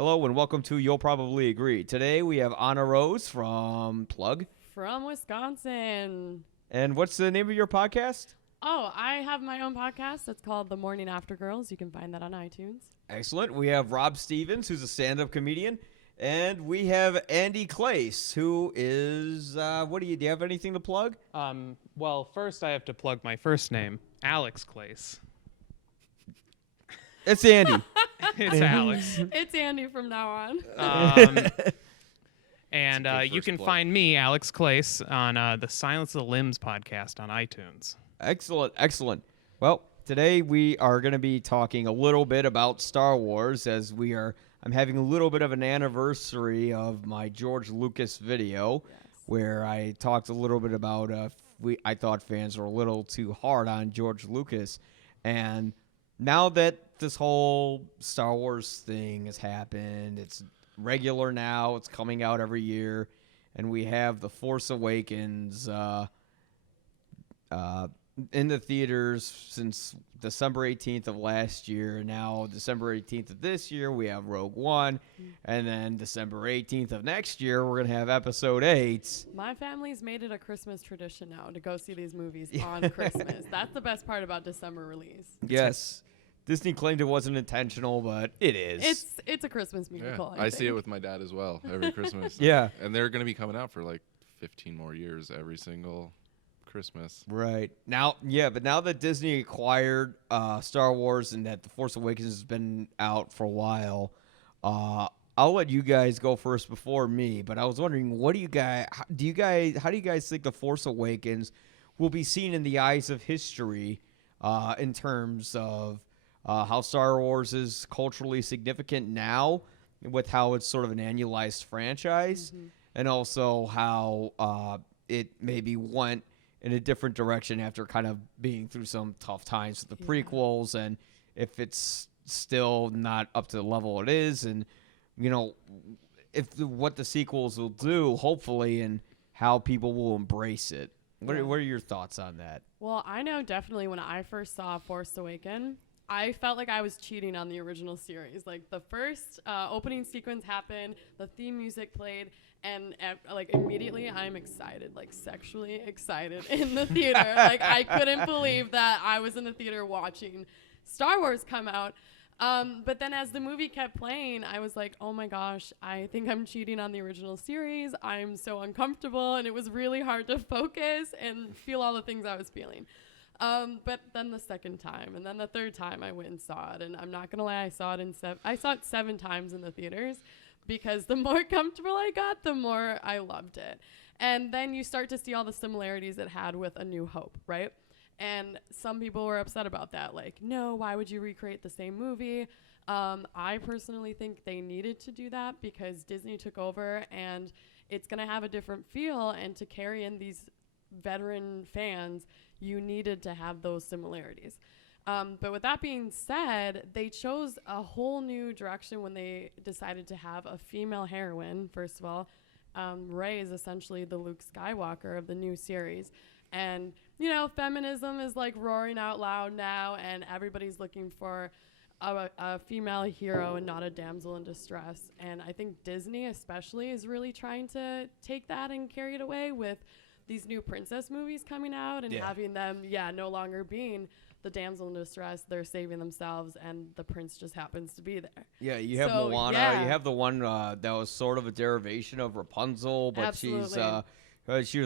Hello and welcome to You'll Probably Agree. Today we have Anna Rose from Plug. From Wisconsin. And what's the name of your podcast? Oh, I have my own podcast. It's called The Morning After Girls. You can find that on iTunes. Excellent. We have Rob Stevens, who's a stand-up comedian. And we have Andy Clace, who is, do you have anything to plug? Well, first I have to plug my first name, Alex Clace. It's Andy. It's Alex. It's Andy from now on. And you can find me, Alex Clace, on the Silence of the Limbs podcast on iTunes. Excellent. Well, today we are going to be talking a little bit about Star Wars as I'm having a little bit of an anniversary of my George Lucas video where I talked a little bit about I thought fans were a little too hard on George Lucas. And now that this whole Star Wars thing has happened, it's regular now, it's coming out every year, and we have The Force Awakens in the theaters since December 18th of last year. Now December 18th of this year, we have Rogue One, and then December 18th of next year, we're going to have Episode 8. My family's made it a Christmas tradition now to go see these movies on Christmas. That's the best part about December release. Yes. Disney claimed it wasn't intentional, but it is. It's a Christmas musical. I see it with my dad as well every Christmas. Yeah. And they're going to be coming out for like 15 more years every single Christmas. Right. But now that Disney acquired Star Wars and that The Force Awakens has been out for a while, I'll let you guys go first before me, but I was wondering, how do you guys think The Force Awakens will be seen in the eyes of history in terms of how Star Wars is culturally significant now with how it's sort of an annualized franchise, and also how it maybe went in a different direction after kind of being through some tough times with the prequels, and if it's still not up to the level it is, and what the sequels will do, hopefully, and how people will embrace it. What are your thoughts on that? Well, I know definitely when I first saw Force Awakens, I felt like I was cheating on the original series. Like the first opening sequence happened, the theme music played, and immediately I'm excited, like sexually excited in the theater. Like I couldn't believe that I was in the theater watching Star Wars come out. But then as the movie kept playing, I was like, oh my gosh, I think I'm cheating on the original series. I'm so uncomfortable, and it was really hard to focus and feel all the things I was feeling. But then the second time, and then the third time I went and saw it, and I'm not gonna lie, I saw it 7 times in the theaters, because the more comfortable I got, the more I loved it. And then you start to see all the similarities it had with A New Hope, right? And some people were upset about that, like, no, why would you recreate the same movie? I personally think they needed to do that because Disney took over, and it's gonna have a different feel, and to carry in these veteran fans, you needed to have those similarities. But with that being said, they chose a whole new direction when they decided to have a female heroine. First of all, Rey is essentially the Luke Skywalker of the new series. And, feminism is like roaring out loud now, and everybody's looking for a female hero and not a damsel in distress. And I think Disney especially is really trying to take that and carry it away with these new princess movies coming out and having them, no longer being the damsel in distress. They're saving themselves, and the prince just happens to be there. Yeah, you have Moana. Yeah. You have the one that was sort of a derivation of Rapunzel, but she was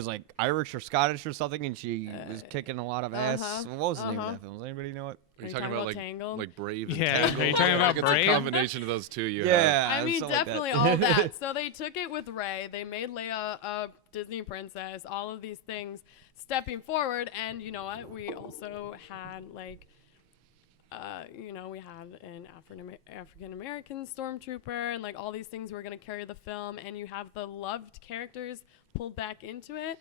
like Irish or Scottish or something, and she was kicking a lot of ass. What was the name of that film? Does anybody know it? Are you talking about Tangled? like Brave and Yeah, Tangled? are you talking about Brave? It's a combination of those two Yeah, I mean, definitely all that. So they took it with Rey. They made Leia a Disney princess, all of these things stepping forward. And you know what? We also had we had an African-American stormtrooper, and like all these things were going to carry the film, and you have the loved characters pulled back into it,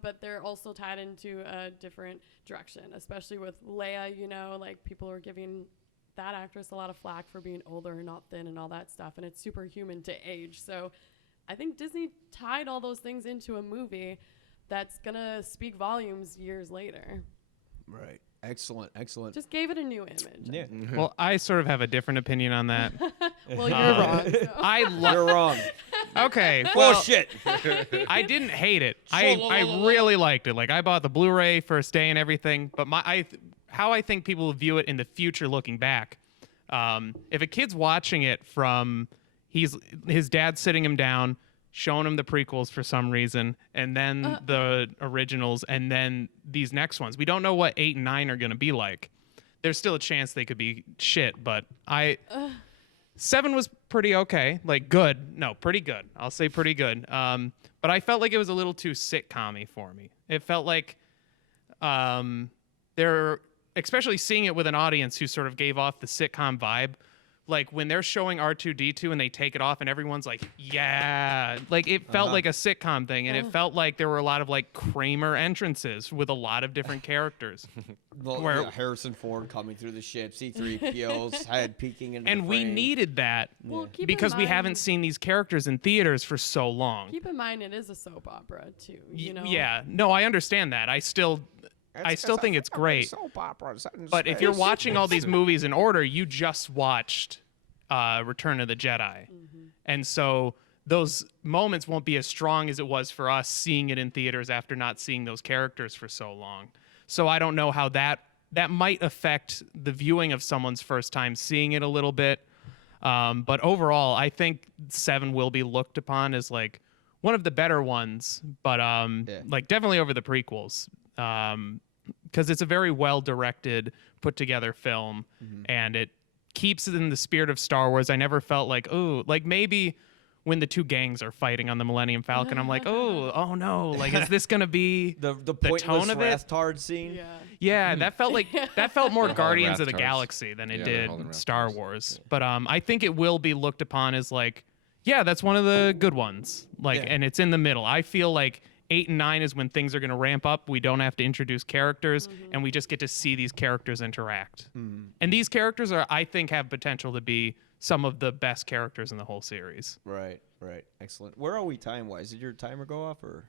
but they're also tied into a different direction, especially with Leia. Like people are giving that actress a lot of flack for being older and not thin and all that stuff, and it's superhuman to age. So I think Disney tied all those things into a movie that's going to speak volumes years later. Right. Excellent. Just gave it a new image. Yeah. Well, I sort of have a different opinion on that. Well, you're wrong. So. You're wrong. Okay. Well, Bullshit. I didn't hate it. I really liked it. Like I bought the Blu-ray first day and everything. But how I think people view it in the future, looking back, if a kid's watching it from his dad sitting him down, showing him the prequels for some reason, and then the originals, and then these next ones. We don't know what 8 and 9 are going to be like. There's still a chance they could be shit, but 7 was pretty okay. Like good. No, pretty good. I'll say pretty good. But I felt like it was a little too sitcom-y for me. It felt like especially seeing it with an audience who sort of gave off the sitcom vibe. Like when they're showing R2-D2 and they take it off and everyone's like, yeah, like it felt like a sitcom thing, and it felt like there were a lot of like Kramer entrances with a lot of different characters. Harrison Ford coming through the ship, C-3PO's head peeking into the and we frame. needed that because we haven't seen these characters in theaters for so long. Keep in mind it is a soap opera too. You know. Yeah, no, I understand that. I still think it's great. But if you're watching all these movies in order, you just watched Return of the Jedi. And so those moments won't be as strong as it was for us seeing it in theaters after not seeing those characters for so long. So I don't know how that might affect the viewing of someone's first time seeing it a little bit. But overall, I think 7 will be looked upon as like one of the better ones, but like definitely over the prequels. Because it's a very well-directed, put-together film, and it keeps it in the spirit of Star Wars. I never felt like, like maybe when the two gangs are fighting on the Millennium Falcon, I'm like, oh no, like is this gonna be the tone of it? Rathtard scene? Yeah, that felt more Guardians of the Rathtars. Galaxy than it they're did holding Star Rathtars. Wars. But I think it will be looked upon as like, yeah, that's one of the good ones. Like, and it's in the middle. I feel like 8 and 9 is when things are going to ramp up. We don't have to introduce characters, and we just get to see these characters interact. And these characters I think, have potential to be some of the best characters in the whole series. Right. Excellent. Where are we time-wise? Did your timer go off, or?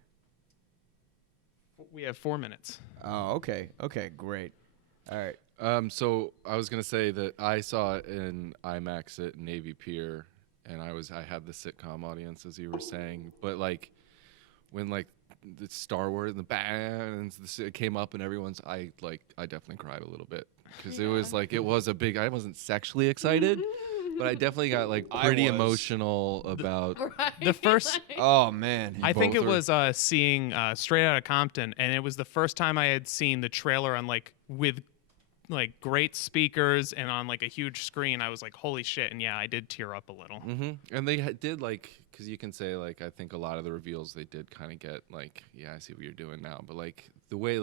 We have 4 minutes. Oh, okay. Okay, great. All right. So I was gonna say that I saw it in IMAX at Navy Pier, and I had the sitcom audience, as you were saying, but like when like the Star Wars and the bands it came up and I definitely cried a little bit because it was like it was a big. I wasn't sexually excited, but I definitely got like pretty emotional about The first. Oh man. I think it both was seeing Straight Outta Compton, and it was the first time I had seen the trailer on like with like great speakers and on like a huge screen. I was like, holy shit. And yeah, I did tear up a little. And they did like, because you can say like, I think a lot of the reveals they did kind of get like, yeah, I see what you're doing now, but like the way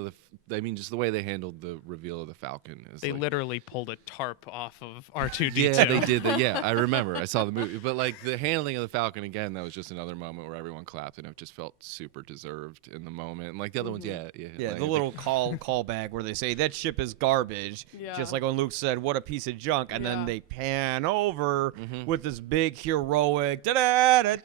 just the way they handled the reveal of the Falcon is They like, literally pulled a tarp off of R2-D2. yeah, they did that. Yeah, I remember. I saw the movie, but like the handling of the Falcon again, that was just another moment where everyone clapped, and it just felt super deserved in the moment. And like the other ones, yeah. Yeah, like, the little call back where they say that ship is garbage, just like when Luke said, "What a piece of junk," and then they pan over with this big heroic. I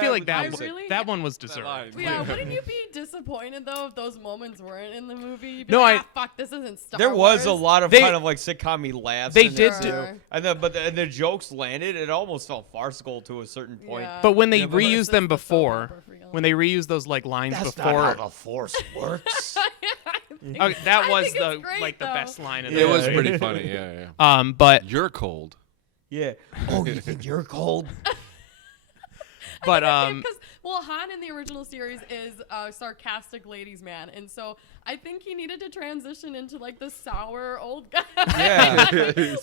feel like that one was deserved. Yeah, wouldn't you be disappointed though if those moments weren't in the movie? You'd be No, like, fuck, this isn't Star There Wars. was a lot of kind of like sitcom-y laughs. They in there, did too. And the jokes landed. It almost felt farcical to a certain point. Yeah. But when they but reused them the soap before, opera for y'all. when they reused those like lines That's before, not how the Force works. that was think it's the great, like the though. best line of It was Yeah. pretty funny. Yeah. But You're cold. Yeah. Oh, you think you're cold? but Because Han in the original series is a sarcastic ladies' man, and so I think he needed to transition into like the sour old guy. Yeah.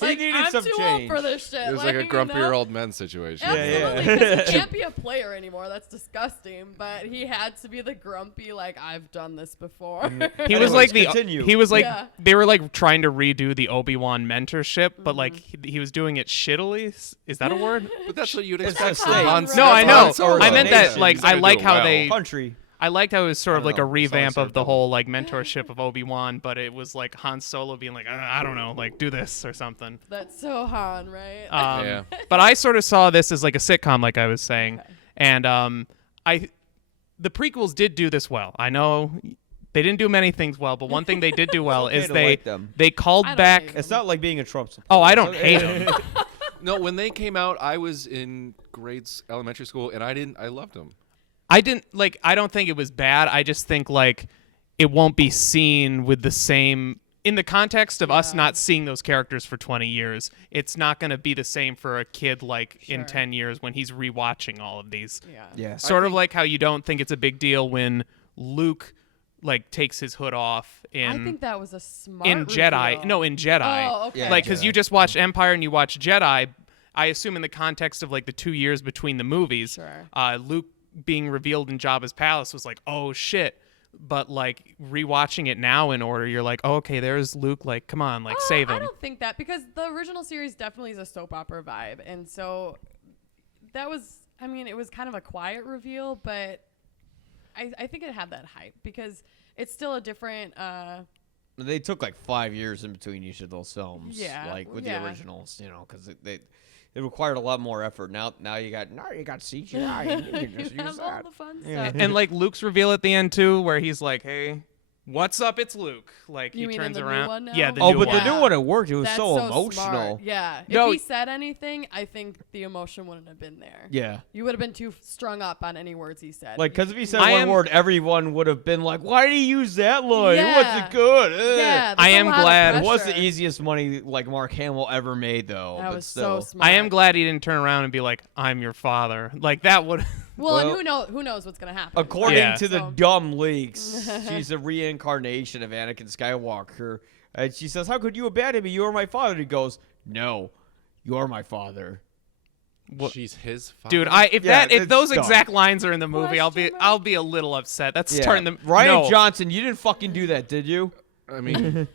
Like, He needed I'm some too change. old for this shit. It was like a you grumpier know? old men situation. Absolutely, 'cause he can't be a player anymore. That's disgusting. But he had to be the grumpy, like I've done this before. he was like continue. he was like Yeah. they were like trying to redo the Obi-Wan mentorship, but like he was doing it shittily. Is that a word? But that's what you'd It's expect a from state. Han No, Solo. I know. Han Solo. I meant that Nation. like He's I gonna like do how well. they Country. I liked how it was sort of I like don't a know. revamp Songs are of the cool. whole like mentorship of Obi-Wan, but it was like Han Solo being like, I don't know, like do this or something. That's so Han, right? Yeah. But I sort of saw this as like a sitcom, like I was saying, Okay. and the prequels did do this well. I know They didn't do many things well, but one thing they did do well okay is to they like them. they called I don't back. hate It's not like being a Trump supporter. Oh, I don't hate them. No, when they came out, I was in elementary school, and I loved them. I don't think it was bad. I just think like it won't be seen with the same in the context of us not seeing those characters for 20 years. It's not going to be the same for a kid like in 10 years when he's rewatching all of these. Yeah. Sort of like how you don't think it's a big deal when Luke like takes his hood off in I think that was a smart in Jedi. reveal. No, in Jedi. Oh, okay. Yeah, Like cuz you just watched Empire and you watched Jedi, I assume in the context of like the 2 years between the movies, Sure. Luke being revealed in Jabba's palace was like, "Oh shit." But like rewatching it now in order, you're like, oh, okay, there's Luke. Like, come on, like save him. I don't think that because the original series definitely is a soap opera vibe, and so that was. I mean, it was kind of a quiet reveal, but I think it had that hype because it's still a different. They took like 5 years in between each of those films. Yeah, Like with yeah. the originals, because it required a lot more effort. Now you got CGI. And you can just You use have all that. the fun Yeah. stuff. And like Luke's reveal at the end too, where he's like, "Hey, what's up? It's Luke." Like You he mean in turns the new around. one now? Yeah, the Oh, new but one. the new one, it worked. It was That's so so emotional. smart. Yeah. No, If he said anything, I think the emotion wouldn't have been there. Yeah. You would have been too strung up on any words he said. Like, because if he said I one am- word, everyone would have been like, why did he use that line? It Yeah. wasn't good. Ugh." yeah, I there's a am lot of glad- It was the pressure. easiest money like Mark Hamill ever made, though. That but was still. so smart. I am glad he didn't turn around and be like, "I'm your father." Like that would. Well, Well, and who knows what's gonna happen? According Yeah. to the So- dumb leaks, she's a reincarnation of Anakin Skywalker. And she says, how could you abandon me? You are my father. He goes, no, you're my father. What- She's his father. Dude, if Yeah, if it's those dumb. exact lines are in the movie, Question mark? I'll be a little upset. That's Yeah. starting to Ryan no. Johnson, you didn't fucking do that, did you? I mean,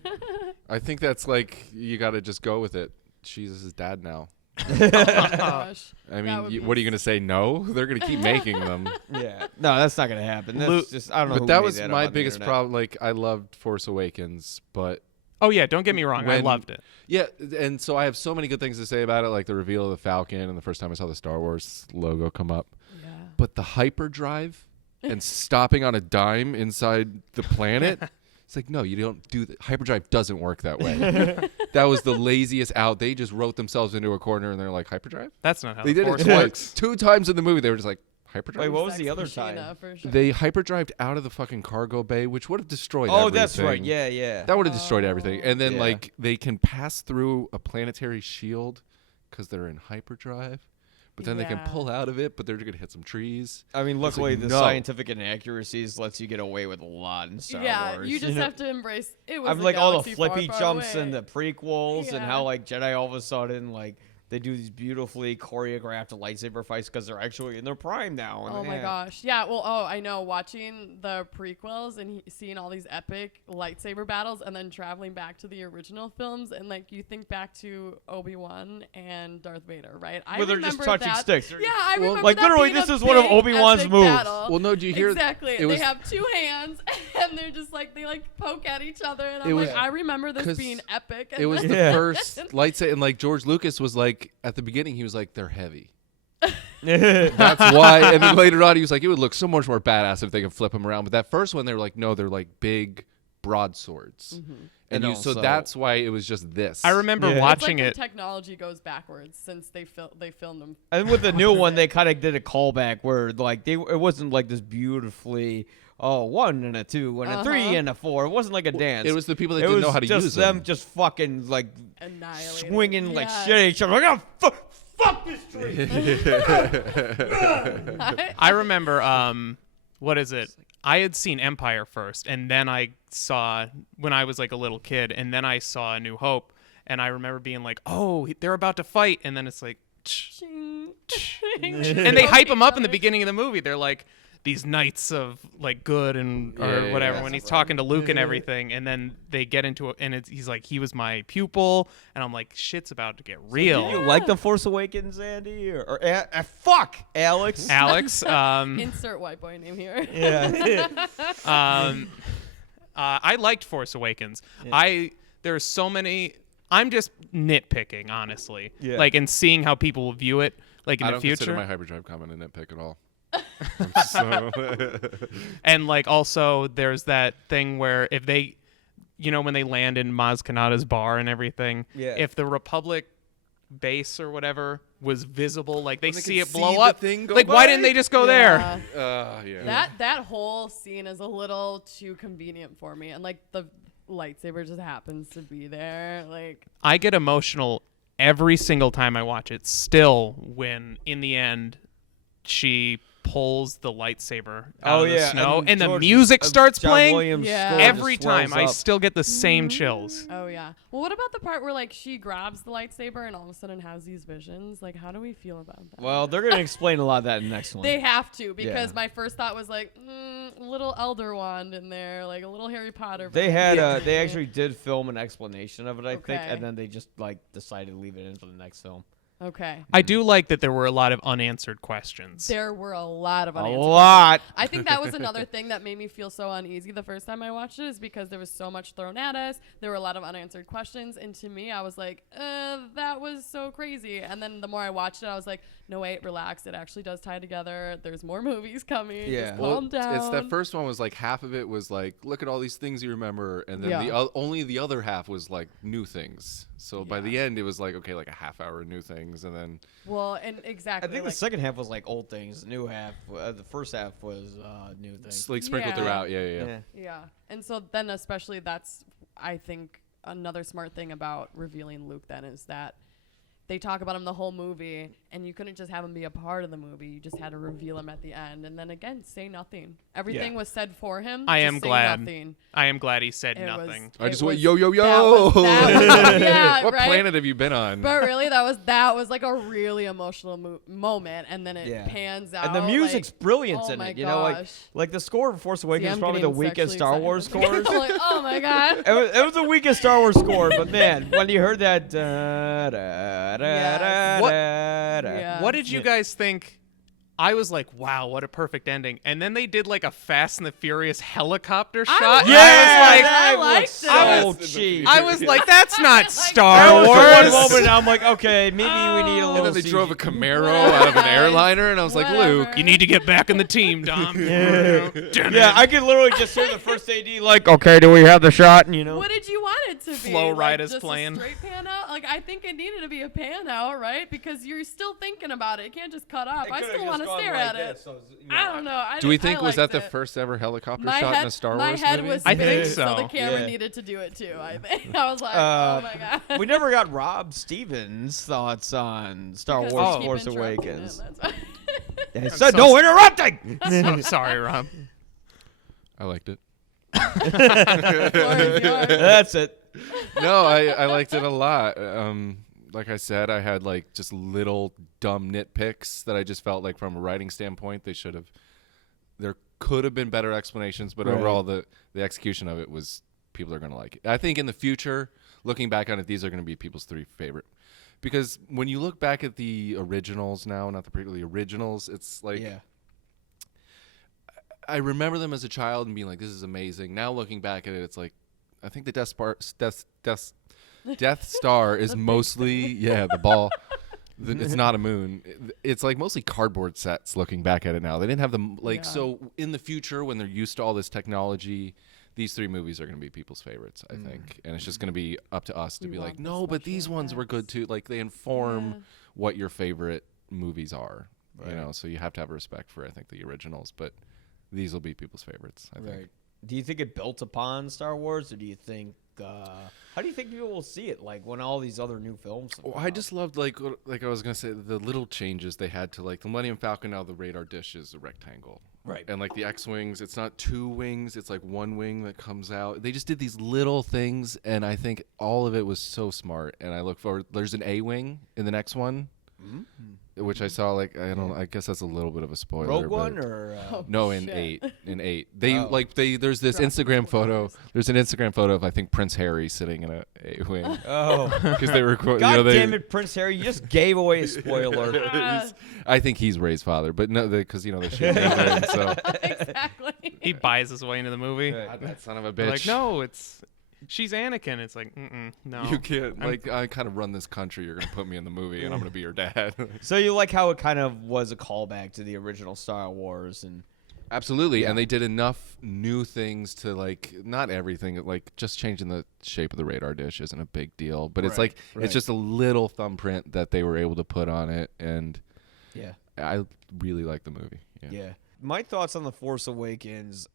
I think that's like you got to just go with it. She's his dad now. Gosh. I That mean, would you, be what are you gonna say? No, they're gonna keep making them. Yeah. No, that's not going to happen. That's Luke- just, I don't know But who that made was that up my on the biggest internet. problem. Like, I loved Force Awakens, but Oh yeah, don't get me wrong. I When- loved it. yeah, and so I have so many good things to say about it, like the reveal of the Falcon and the first time I saw the Star Wars logo come up. Yeah. But the hyperdrive and stopping on a dime inside the planet, it's like, no, you don't do that. Hyperdrive doesn't work that way. That was the laziest out. They just wrote themselves into a corner and they're like, hyperdrive? That's not how They the did it Force twice. works. 2 times in the movie, they were just like, hyperdrive? Wait, what was Sex the other machine, time? for sure. They hyperdrived out of the fucking cargo bay, which would have destroyed Oh, everything. that's right. Yeah, yeah. That would have destroyed everything. And then, Yeah. like, they can pass through a planetary shield because they're in hyperdrive. But then they can Yeah. pull out of it, but they're going to hit some trees. I mean, It's like, luckily, the no. scientific inaccuracies lets you get away with a lot in Star yeah, Wars. you just know? have to embrace it. Was I'm a like all the galaxy flippy far, far jumps away. and the prequels and Yeah. how like Jedi all of a sudden like they do these beautifully choreographed lightsaber fights because they're actually in their prime now. And Oh my yeah. gosh. Yeah, well, I know. Watching the prequels and seeing all these epic lightsaber battles and then traveling back to the original films and like you think back to Obi-Wan and Darth Vader, right? I Where they're just remember touching that. sticks. Yeah, I Well, remember like, that literally, being this a is one of big, Obi-Wan's epic moves. battle. Well, no, do you hear? Exactly. It They was, have 2 hands and they're just like they like poke at each other and I'm It like was- I remember this 'cause being epic. it was the Yeah. first lightsaber. And, like, George Lucas was like, at the beginning, he was like, they're heavy. Yeah. That's why. And then later on, he was like, it would look so much more badass if they could flip them around. But that first one, they were like, no, they're like big broadswords. And And so also- that's why it was just this. I remember Yeah. It's watching like it. the technology goes backwards since they filmed them. And with the new one, they kind of did a callback where like it wasn't like this beautifully 1 and a 2 and a 3 and a 4. It wasn't like a dance. It was the people that It didn't know was how to just use them them. just fucking like Annihilated. swinging like Yes. shit at each other. Like, oh, fuck this tree. I remember what is it? I had seen Empire first, and then I saw when I was like a little kid, and then I saw A New Hope, and I remember being like, "Oh, they're about to fight," and then it's like, Ching. and they hype him up in the beginning of the movie. They're like these knights of like good and or Yeah, whatever yeah. when he's talking to Luke and everything, and then they get into it, and he's like, he was my pupil, and I'm like, shit's about to get real. Do you like the Force Awakens, Andy? Or fuck, Alex. Alex, Insert white boy name here. Yeah. I liked Force Awakens. There's so many. I'm just nitpicking, honestly. Yeah. Like, and seeing how people will view it, like in I the don't future. consider my hyperdrive comment a nitpick at all. So And like also there's that thing where if they, when they land in Maz Kanata's bar and everything, Yeah. if the Republic base or whatever was visible, like they When they see can it see blow the up, thing go like why by? didn't they just go there? yeah. That whole scene is a little too convenient for me, and like the lightsaber just happens to be there. Like I get emotional every single time I watch it still when in the end she pulls the lightsaber out of the snow and the music starts John playing. Williams' Yeah. score just Every time swells I up. still get the same chills. oh yeah. Well, what about the part where like she grabs the lightsaber and all of a sudden has these visions? Like, how do we feel about that? Well, they're gonna explain a lot of that in the next one. They have to, because Yeah. my first thought was like, little Elder Wand in there, like a little Harry Potter. They had version. they actually did film an explanation of it, I think, Okay. and then they just like decided to leave it in for the next film. Okay. I do like that there were a lot of unanswered questions. There were a lot of A unanswered lot. I think that was another thing that made me feel so uneasy the first time I watched it, is because there was so much thrown at us. There were a lot of unanswered questions, and to me, I was like, that was so crazy. And then the more I watched it, I was like, no, wait, relax. It actually does tie together. There's more movies coming. Yeah. Just Well, calm down. it's that first one was like half of it was like, look at all these things you remember, and then Yeah. only the other half was like new things. So by the end, it was like, okay, like a half hour of new things, and then Well, and I exactly. think like, the second half was like old things. The new half, the first half was new things. just like sprinkled Yeah. throughout. Yeah. yeah. And so then especially that's, I think, another smart thing about revealing Luke then is that they talk about him the whole movie, and you couldn't just have him be a part of the movie. You just had to reveal him at the end, and then again, say nothing. Everything Yeah. was said for him. I just am say glad. Nothing. I am glad he said It was- nothing. I it just went was- yo yo yo. that was- yeah, What right? planet have you been on? But really, that was like a really emotional moment, and then it Yeah. pans out. And the music's like, brilliant oh in my it. You know, gosh. like the score of Force Awakens See, is I'm probably the getting weakest sexually Star Wars excited. scores. I'm like, oh my god. It was the weakest Star Wars score, but man, when you heard that, da, da, da, Yes. da, What- da, da, Yeah. What did you guys think? I was like, wow, what a perfect ending. And then they did like a Fast and the Furious helicopter shot. liked and yeah, I that liked was it. so cheap. I was like, that's not That Star was Wars. the one moment I'm like, okay, maybe we need a Oh. little. And then they drove a CG. Camaro out of an airliner, and I was like, Whatever. Luke, You need to get back in the team, Dom. Yeah, I could literally just hear the first AD like, okay, do we have the shot? And you know, What did you want it to be? Flow Like, Ride is just playing. A straight pan out? Like, I think it needed to be a pan out, right? Because you're still thinking about it. It can't just cut off. I still want to stare at it. I don't know. do we I think was that liked the it. first ever helicopter My shot head, in a Star my Wars head movie? was I spinning, think so so. the camera Yeah. needed to do it too. I think I was like, Uh, oh my god. we never got Rob Stevens' thoughts on Star Because Wars we keep Force interrupting Awakens. it, that's why. And he said, so no interrupting! So sorry, Rob. I liked it. Floor is yours. That's it. No, I liked it a lot. Like I said, I had like just little dumb nitpicks that I just felt like from a writing standpoint they should have. There could have been better explanations, but Right. overall the execution of it was people are going to like it. I think in the future, looking back on it, these are going to be people's three favorite. Because when you look back at the originals now, not the the originals, it's like Yeah. I remember them as a child and being like, "This is amazing." Now looking back at it, it's like I think the Death Star is mostly the ball. It's not a moon. It's like mostly cardboard sets. Looking back at it now, they didn't have them like Yeah. so. In the future, when they're used to all this technology, these three movies are going to be people's favorites, I think, and it's just going to be up to us to We be want like, the no, but special these ones were good effects. too. Like they inform Yeah. what your favorite movies are. Right. You know, so you have to have respect for I think the originals, but these will be people's favorites. I think. Right. Do you think it built upon Star Wars, or do you think? How do you think people will see it? Like when all these other new films. Well, come I out? just loved like I was gonna say the little changes they had to like the Millennium Falcon. Now the radar dish is a rectangle, Right. And like the X-wings, it's not two wings; it's like one wing that comes out. They just did these little things, and I think all of it was so smart. And I look forward. There's an A-wing in the next one, which I saw. Like I don't. I guess that's a little bit of a spoiler. Rogue but- One or Oh, No, in shit. 8. In 8. They Oh. there's this Dropping Instagram photo. spoilers. There's an Instagram photo of I think Prince Harry sitting in a wing oh. because they were God damn it, Prince Harry! You just gave away a spoiler. I think he's Ray's father, but no, because they shit him. So Exactly. He buys his way into the movie. Right. God, that son of a They're bitch. like, no, it's she's Anakin. It's like, no. You can't. I kind of run this country. You're gonna put me in the movie, and I'm gonna be your dad. So you like how it kind of was a callback to the original Star Wars and. Absolutely, and they did enough new things to not everything. Just changing the shape of the radar dish isn't a big deal, but it's it's just a little thumbprint that they were able to put on it, and I really like the movie. Yeah. My thoughts on The Force Awakens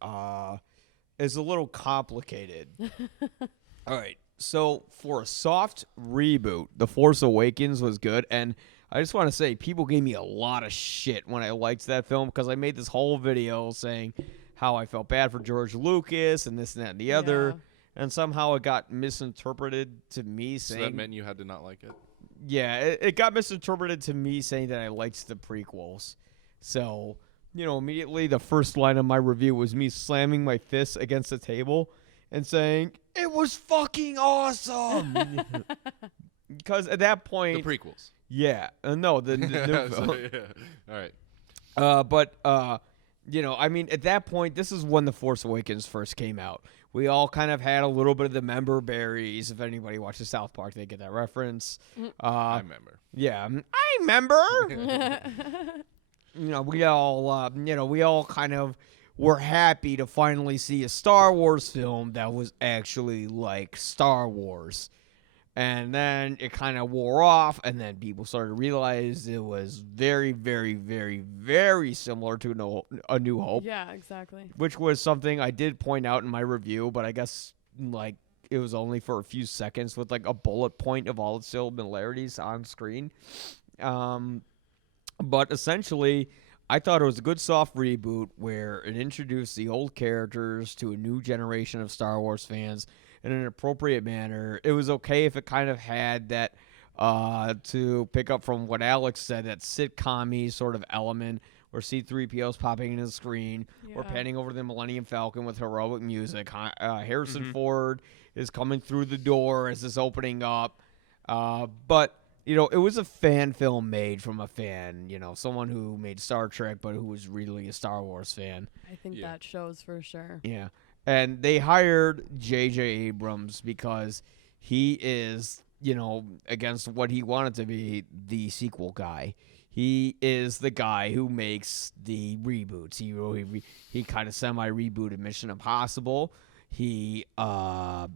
is a little complicated. All right, so for a soft reboot, The Force Awakens was good, and I just want to say people gave me a lot of shit when I liked that film because I made this whole video saying how I felt bad for George Lucas and this and that and the other, and somehow it got misinterpreted to me saying... So that meant you had to not like it? Yeah, it got misinterpreted to me saying that I liked the prequels. So, immediately the first line of my review was me slamming my fists against the table and saying, it was fucking awesome! Because at that point... The prequels. Yeah, no, the new film. All right. At that point, this is when The Force Awakens first came out. We all kind of had a little bit of the member berries. If anybody watches South Park, they get that reference. I remember. Yeah, I remember. We all kind of were happy to finally see a Star Wars film that was actually like Star Wars. And then it kind of wore off, and then people started to realize it was very, very, very, very similar to A New Hope. Yeah, exactly. Which was something I did point out in my review, but I guess it was only for a few seconds with a bullet point of all its similarities on screen. But essentially, I thought it was a good soft reboot where it introduced the old characters to a new generation of Star Wars fans in an appropriate manner. It was okay if it kind of had that, to pick up from what Alex said, that sitcom-y sort of element where C-3PO's popping into the screen. We're panning over the Millennium Falcon with heroic music. Harrison Ford is coming through the door as it's opening up. But, it was a fan film made from a fan, someone who made Star Trek but who was really a Star Wars fan. I think that shows for sure. Yeah. And they hired J.J. Abrams because he is, against what he wanted to be, the sequel guy. He is the guy who makes the reboots. He kind of semi-rebooted Mission Impossible. He rebooted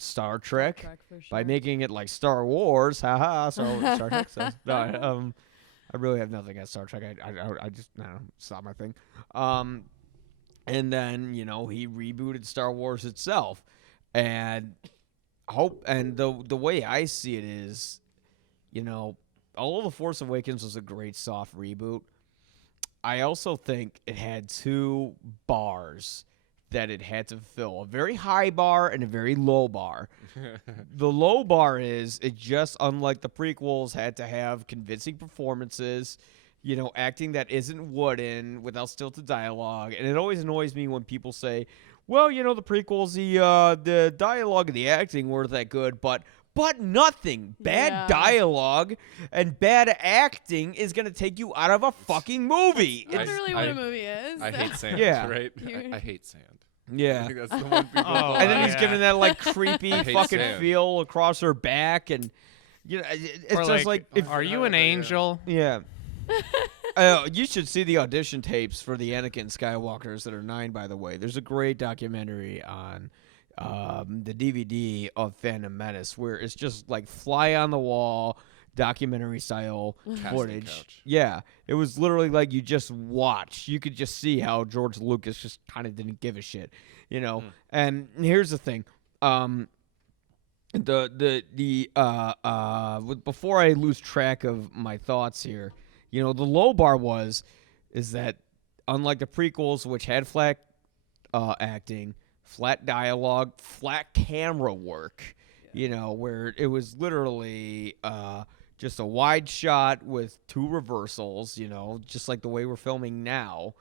Star Trek by making it like Star Wars. Haha. So Star Trek. So, no, I really have nothing against Star Trek. I just, it's not my thing. And then, he rebooted Star Wars itself. And the way I see it is, although The Force Awakens was a great soft reboot, I also think it had two bars that it had to fill. A very high bar and a very low bar. The low bar is it just, unlike the prequels, had to have convincing performances, acting that isn't wooden without stilted dialogue. And it always annoys me when people say, well, the prequels, the dialogue and the acting weren't that good, but nothing. Bad dialogue and bad acting is going to take you out of a fucking movie. That's literally what a movie is. I hate sand, right? I hate sand. Yeah. I think that's the one people and then he's giving that creepy fucking sand. feel across her back, and it's or just if, are you an angel? Yeah. You should see the audition tapes for the Anakin Skywalkers that are 9, by the way. There's a great documentary on the DVD of Phantom Menace where it's just fly on the wall documentary style footage. Couch. Yeah, it was literally you just watch. You could just see how George Lucas just kind of didn't give a shit, And here's the thing, before I lose track of my thoughts here, the low bar is that unlike the prequels, which had flat acting, flat dialogue, flat camera work, where it was literally just a wide shot with 2 reversals, just like the way we're filming now.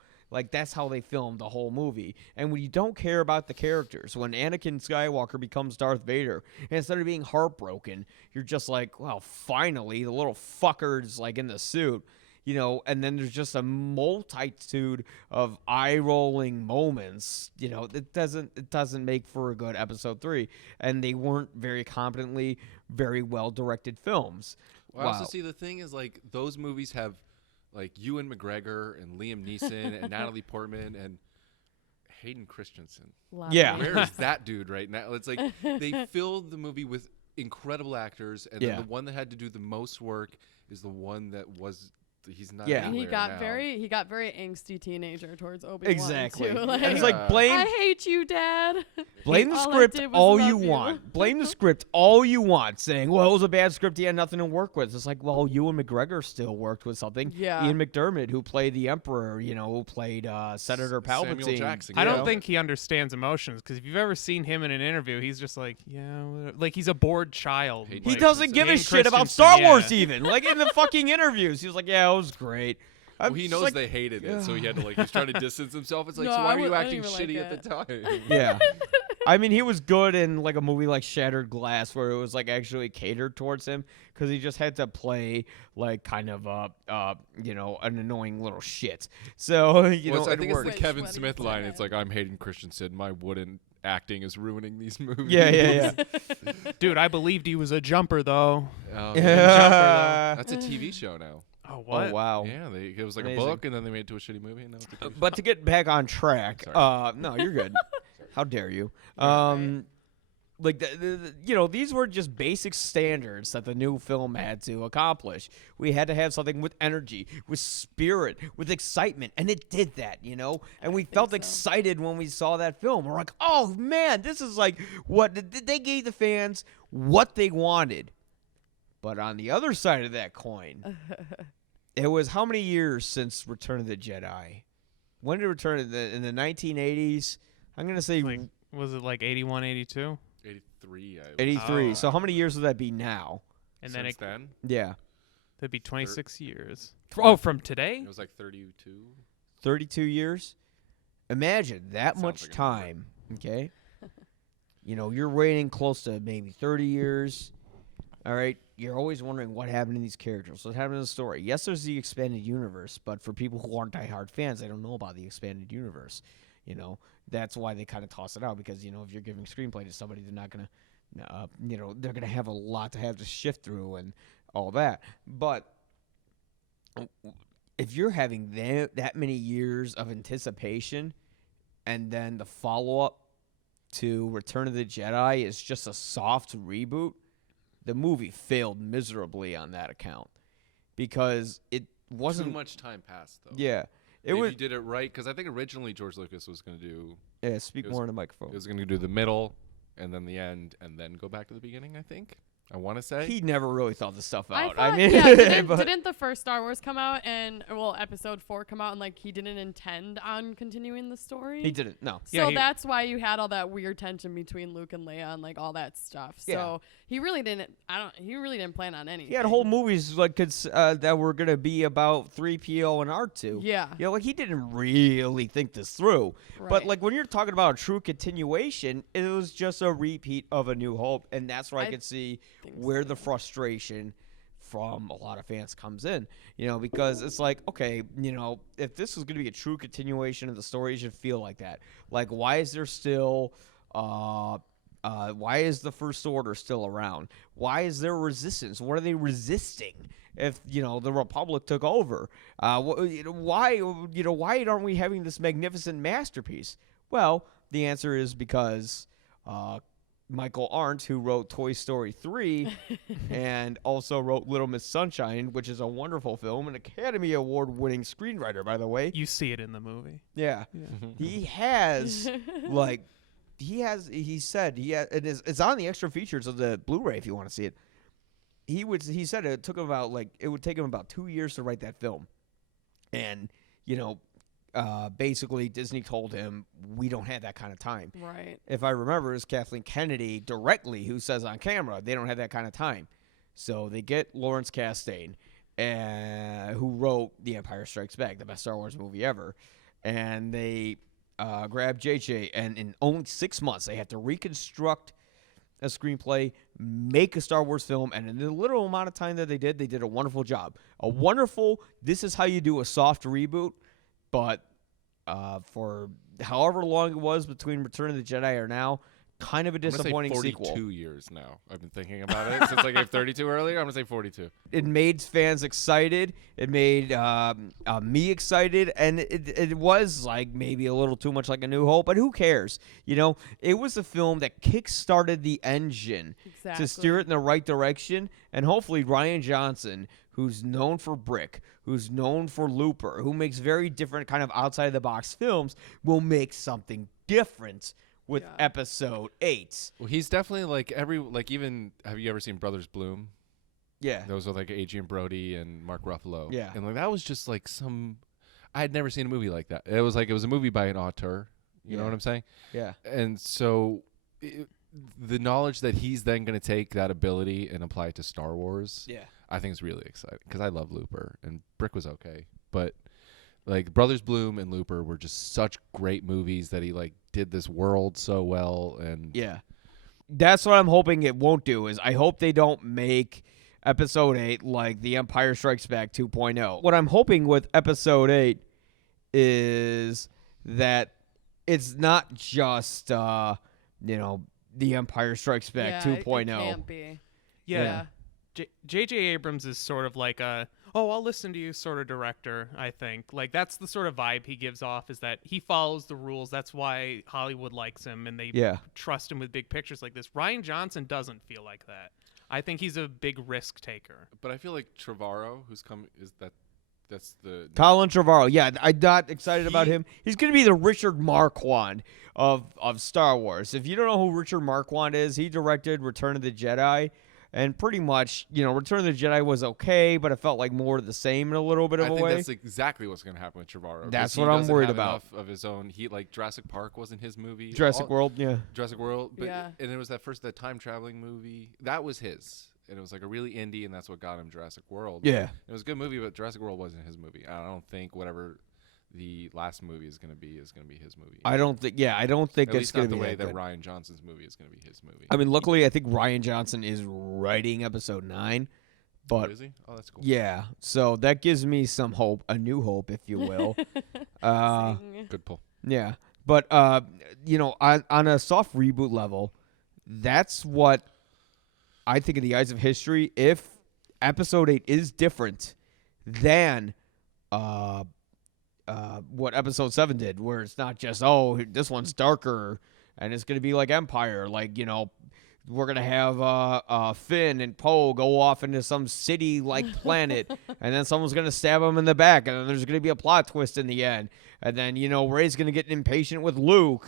That's how they filmed the whole movie. And when you don't care about the characters, when Anakin Skywalker becomes Darth Vader, and instead of being heartbroken, you're just well, finally, the little fucker's in the suit. and then there's just a multitude of eye-rolling moments. It doesn't make for a good episode 3, and they weren't very competently, very well-directed films. Well, I also see the thing is like those movies have like Ewan McGregor and Liam Neeson and Natalie Portman and Hayden Christensen. Yeah. Where is that dude right now? It's like they filled the movie with incredible actors, and then the one that had to do the most work is the one that was. He's not. Yeah. And he got now. very angsty teenager towards Obi-Wan. Exactly. Too. And it's like blame. I hate you, Dad. Blame the All I script did was all love you want. Blame the script all you want, saying, well, it was a bad script. He had nothing to work with. It's like, well, Ewan McGregor still worked with something. Yeah. Ian McDermott, who played the Emperor, who played Senator Palpatine. Samuel Jackson. I don't think he understands emotions, because if you've ever seen him in an interview, he's just like, like he's a bored child. He doesn't give a shit about Star Wars even. Like in the fucking interviews, he was like, yeah, it was great. Well, he knows they hated it, so he had to he's trying to distance himself. It's like, so why are you acting shitty at the time? Yeah. I mean, he was good in like a movie like Shattered Glass, where it was like actually catered towards him, because he just had to play like kind of an annoying little shit. So I think it's the Kevin Smith line. It's like, I'm Hayden Christensen. My wooden acting is ruining these movies. Yeah. Dude, I believed he was a jumper though. Oh, yeah. That's a TV show now. Oh, what? Oh, wow. Yeah, it was like Amazing. a book, and then they made it to a shitty movie. And now it's a TV But to get back on track, no, you're good. How dare you? Like these were just basic standards that the new film had to accomplish. We had to have something with energy, with spirit, with excitement, and it did that, And we felt excited when we saw that film. We're like, oh man, this is like what they gave the fans what they wanted. But on the other side of that coin, it was how many years since Return of the Jedi? When did Return of in the 1980s? I'm gonna say was it like 81, 82? 83. 83. So how many years would that be now? And Since then? Yeah. That'd be 26 years. Oh, from today? It was like 32. 32 years? Imagine that Sounds much like a time, okay? You're waiting close to maybe 30 years. All right? You're always wondering what happened to these characters. What happened in the story? Yes, there's the expanded universe, but for people who aren't diehard fans, they don't know about the expanded universe. That's why they kind of toss it out, because, if you're giving screenplay to somebody, they're not going to, they're going to have a lot to have to shift through and all that. But if you're having that many years of anticipation, and then the follow-up to Return of the Jedi is just a soft reboot, the movie failed miserably on that account, because it wasn't too much time passed though. Yeah, you did it right, because I think originally George Lucas was going to do. Yeah, speak more in the microphone. He was going to do the middle, and then the end, and then go back to the beginning. I think. I want to say he never really thought this stuff out. Didn't the first Star Wars come out and Episode 4 come out, and like he didn't intend on continuing the story? He didn't. No. So that's why you had all that weird tension between Luke and Leia and like all that stuff. So he really didn't. He really didn't plan on anything. He had whole movies like that were gonna be about 3PO and R2. Yeah. Like he didn't really think this through. Right. But like when you're talking about a true continuation, it was just a repeat of A New Hope, and that's where I could see where the frustration from a lot of fans comes in, because it's like, okay, if this was going to be a true continuation of the story, it should feel like that. Like, why is there still, why is the First Order still around? Why is there resistance? What are they resisting if, the Republic took over? Why aren't we having this magnificent masterpiece? Well, the answer is because, Michael Arndt, who wrote Toy Story 3 and also wrote Little Miss Sunshine, which is a wonderful film, an Academy Award-winning screenwriter, by the way. You see it in the movie. Yeah. He has, it's on the extra features of the Blu-ray if you want to see it. He said it took him it would take him about 2 years to write that film. And, basically Disney told him, we don't have that kind of time. Right. If I remember, it's Kathleen Kennedy directly who says on camera they don't have that kind of time. So they get Lawrence Kasdan, who wrote The Empire Strikes Back, the best Star Wars movie ever, and they grab JJ, and in only 6 months they have to reconstruct a screenplay, make a Star Wars film, and in the little amount of time that they did a wonderful job. This is how you do a soft reboot, but for however long it was between Return of the Jedi or now, kind of a disappointing I'm gonna say sequel. 42 years now. I've been thinking about it since I gave 32 earlier. I'm gonna say 42. It made fans excited. It made me excited, and it was like maybe a little too much like A New Hope, but who cares? It was a film that kick-started the engine to steer it in the right direction, and hopefully Rian Johnson, who's known for Brick, who's known for Looper, who makes very different kind of outside-the-box films, will make something different with Episode 8. Well, he's definitely even. Have you ever seen Brothers Bloom? Yeah. Those were like Adrian Brody and Mark Ruffalo. Yeah. And like that was just like I had never seen a movie like that. It was a movie by an auteur. You know what I'm saying? Yeah. And so the knowledge that he's then going to take that ability and apply it to Star Wars, I think is really exciting because I love Looper and Brick was okay, but like Brothers Bloom and Looper were just such great movies that he like did this world so well. And that's what I'm hoping it won't do. Is I hope they don't make Episode 8 like The Empire Strikes Back 2.0. What I'm hoping with Episode 8 is that it's not just The Empire Strikes Back 2.0. It can't be. Yeah. J.J. Abrams is sort of like I'll listen to you sort of director, I think. Like, that's the sort of vibe he gives off, is that he follows the rules. That's why Hollywood likes him, and they trust him with big pictures like this. Rian Johnson doesn't feel like that. I think he's a big risk taker. But I feel like Trevorrow, that's the... Colin Trevorrow. Yeah, I'm not excited about him. He's going to be the Richard Marquand of Star Wars. If you don't know who Richard Marquand is, he directed Return of the Jedi. And pretty much, Return of the Jedi was okay, but it felt like more of the same in a little bit of a way. I think that's exactly what's going to happen with Trevorrow. That's what I'm worried about. Enough of his own. Jurassic Park wasn't his movie. Jurassic World, yeah. Jurassic World, but and it was that time traveling movie that was his, and it was like a really indie, and that's what got him Jurassic World. Yeah, it was a good movie, but Jurassic World wasn't his movie. I don't think whatever the last movie is going to be his movie. I don't think it's going to be the way that Rian Johnson's movie is going to be his movie. I mean, luckily, I think Rian Johnson is writing Episode 9, but is he? Oh, that's cool. Yeah, so that gives me some hope, a new hope, if you will. Good pull. Yeah, but on a soft reboot level, that's what I think in the eyes of history. If Episode 8 is different than what Episode 7 did, where it's not just, this one's darker and it's going to be like Empire. Like, we're going to have Finn and Poe go off into some city-like planet, and then someone's going to stab him in the back, and then there's going to be a plot twist in the end. And then, Rey's going to get impatient with Luke,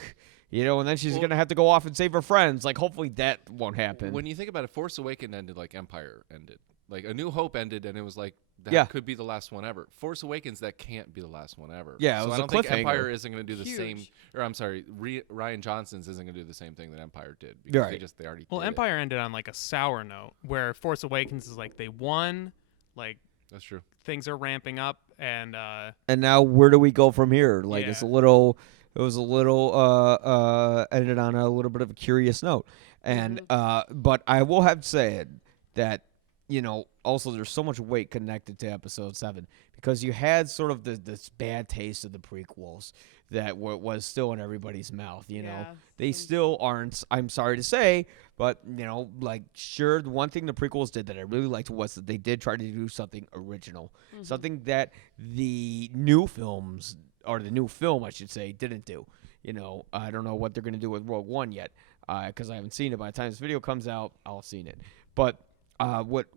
and then she's going to have to go off and save her friends. Like, hopefully that won't happen. When you think about it, Force Awakens ended like Empire ended. Like, A New Hope ended, and it was like, that could be the last one ever. Force Awakens, that can't be the last one ever. Yeah, so it was I don't a think cliffhanger. Empire isn't going to do the same. Or I'm sorry, Rian Johnson's isn't going to do the same thing that Empire did. Because they already did Empire ended on like a sour note, where Force Awakens is like they won, like that's true. Things are ramping up, and now where do we go from here? Like it was a little ended on a little bit of a curious note, and but I will have to say that. Also there's so much weight connected to Episode 7 because you had sort of this bad taste of the prequels that was still in everybody's mouth. They still aren't. I'm sorry to say, but sure, the one thing the prequels did that I really liked was that they did try to do something original, something that the new films or the new film I should say didn't do. I don't know what they're going to do with Rogue One yet because I haven't seen it. By the time this video comes out, I'll have seen it, but. What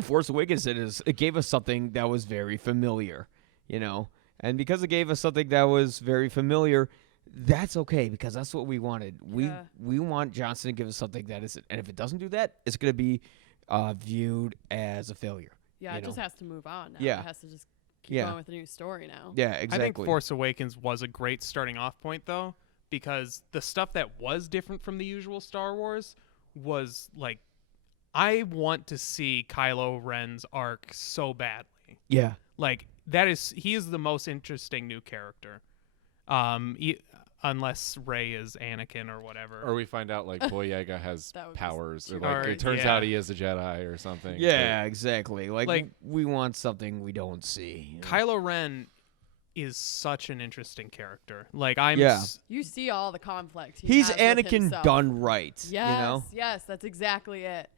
Force Awakens did is it gave us something that was very familiar, and because it gave us something that was very familiar, that's okay because that's what we wanted. We want Johnson to give us something that isn't, and if it doesn't do that, it's going to be viewed as a failure. Yeah, it just has to move on now. Yeah. It has to just keep going with a new story now. Yeah, exactly. I think Force Awakens was a great starting off point though, because the stuff that was different from the usual Star Wars was like. I want to see Kylo Ren's arc so badly. Yeah. Like he is the most interesting new character. Unless Rey is Anakin or whatever. Or we find out like Boyega has That would be powers, or cute. like Or- it turns yeah. out he is a Jedi or something. Yeah, exactly. Like- we want something we don't see. you know? Kylo Ren is such an interesting character. Like I'm Yeah. You see all the conflict. He's has with Anakin himself. done right. Yes, You know? yes, that's exactly it.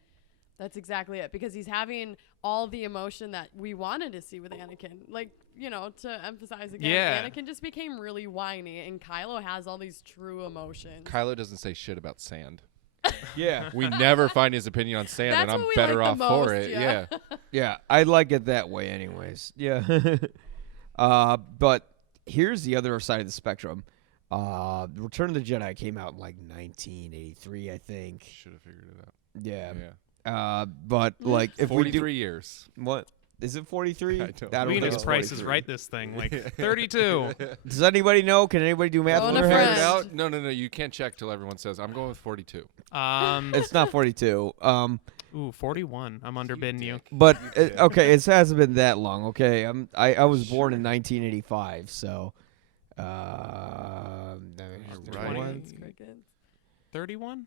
That's exactly it. Because he's having all the emotion that we wanted to see with Anakin. Like, to emphasize again, Yeah. Anakin just became really whiny, and Kylo has all these true emotions. Kylo doesn't say shit about sand. Yeah. We never find his opinion on sand, That's and I'm what we better like off the for most, it. yeah. Yeah, I like it that way anyways. Yeah. But here's the other side of the spectrum. Return of the Jedi came out in like 1983, I think. Should have figured it out. Yeah. Yeah. But like if we 43 do years. what is it 43? I don't I know. we think need it's to Price is 43. Right this thing. Like 32. Does anybody know? Can anybody do math? Phone with a their friend. hands? Figure it out? No. You can't check till everyone says. I'm going with 42. It's not 42. 41. I'm underbidding you. But okay, it hasn't been that long. Okay, I was born in 1985, so. right. 21? It's crickets. 31?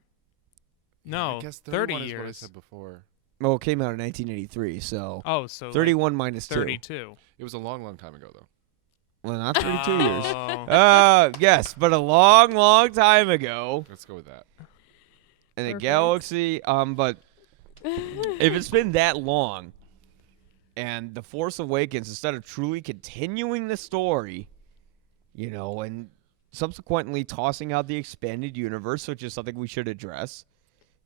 No, I guess 30 31 is what I years. said before. Well, it came out in 1983, so Oh, so like 31 minus 2. 32. It was a long time ago, though. Well, not 32 years. Oh. Yes, but a long, long time ago Let's go with that. in the Perfect. galaxy. But if it's been that long, and the Force Awakens, instead of truly continuing the story, and subsequently tossing out the expanded universe, which is something we should address.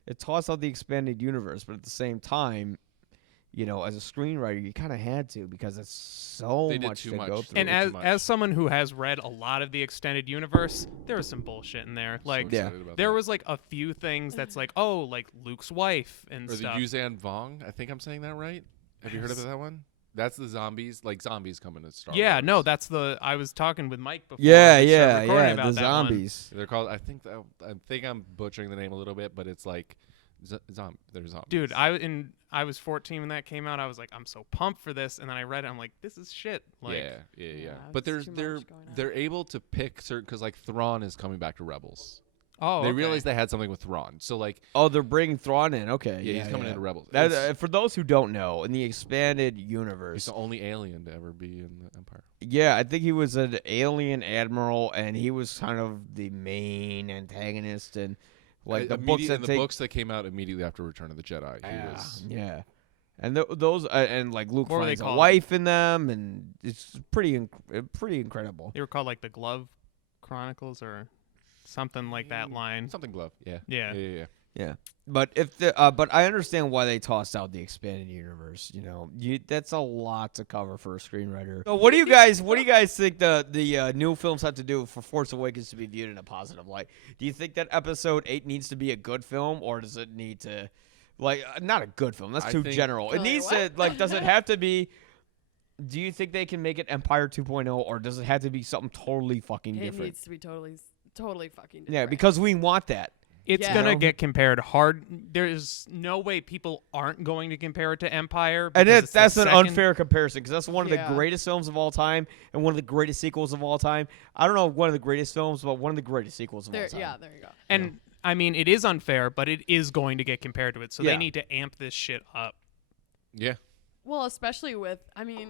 It tossed out the expanded universe, but at the same time, as a screenwriter, you kind of had to because it's so They did much too to much. go through. And Too much. as someone who has read a lot of the extended universe, there was some bullshit in there. Like So excited about there that. was like a few things that's like, oh, like Luke's wife and Or the stuff. Yuzan Vong. I think I'm saying that right. Have you heard of that one? That's the zombies. Like zombies coming to Star Yeah, Wars. no, that's the. I was talking with Mike before. yeah, we started recording yeah. about The that one. zombies. They're called. I think I'm butchering the name a little bit, but it's like they're zombies. Dude, I was 14 when that came out. I was like, I'm so pumped for this, and then I read it. I'm like, this is shit. Like, yeah. Yeah, But it's too they're much going on. they're able to pick certain because like Thrawn is coming back to Rebels. oh, They okay. realized they had something with Thrawn, so like Oh, they're bringing Thrawn in. Okay. yeah, he's coming into Rebels. That, It's- for those who don't know, in the expanded He's universe, the only alien to ever be in the Empire. yeah, I think he was an alien admiral, and he was kind of the main antagonist, and like the books that the take, books that came out immediately after Return of the Jedi. He yeah, was yeah, and those and like Luke What were they finds a called? wife in them, and it's pretty incredible. They were called like the Glove Chronicles or something like that line. something glove. Yeah. Yeah. Yeah, but but I understand why they tossed out the expanded universe. That's a lot to cover for a screenwriter. So what do you guys think the new films have to do for Force Awakens to be viewed in a positive light? Do you think that Episode 8 needs to be a good film, or does it need to, not a good film? That's I too think- general. It Like needs to does it have to be? Do you think they can make it Empire 2.0, or does it have to be something totally fucking It different? needs to be totally fucking different. Yeah, because we want that. It's Yeah. gonna You know? get compared hard. There's no way people aren't going to compare it to Empire. And because it's the that's an second- unfair comparison because that's one of Yeah. the greatest films of all time and one of the greatest sequels of all time. I don't know one of the greatest films, but one of the greatest sequels of all There, time. yeah, there you go. And I mean, it is unfair, but it is going to get compared to it. So Yeah. they need to amp this shit up. Yeah. Well, especially with, we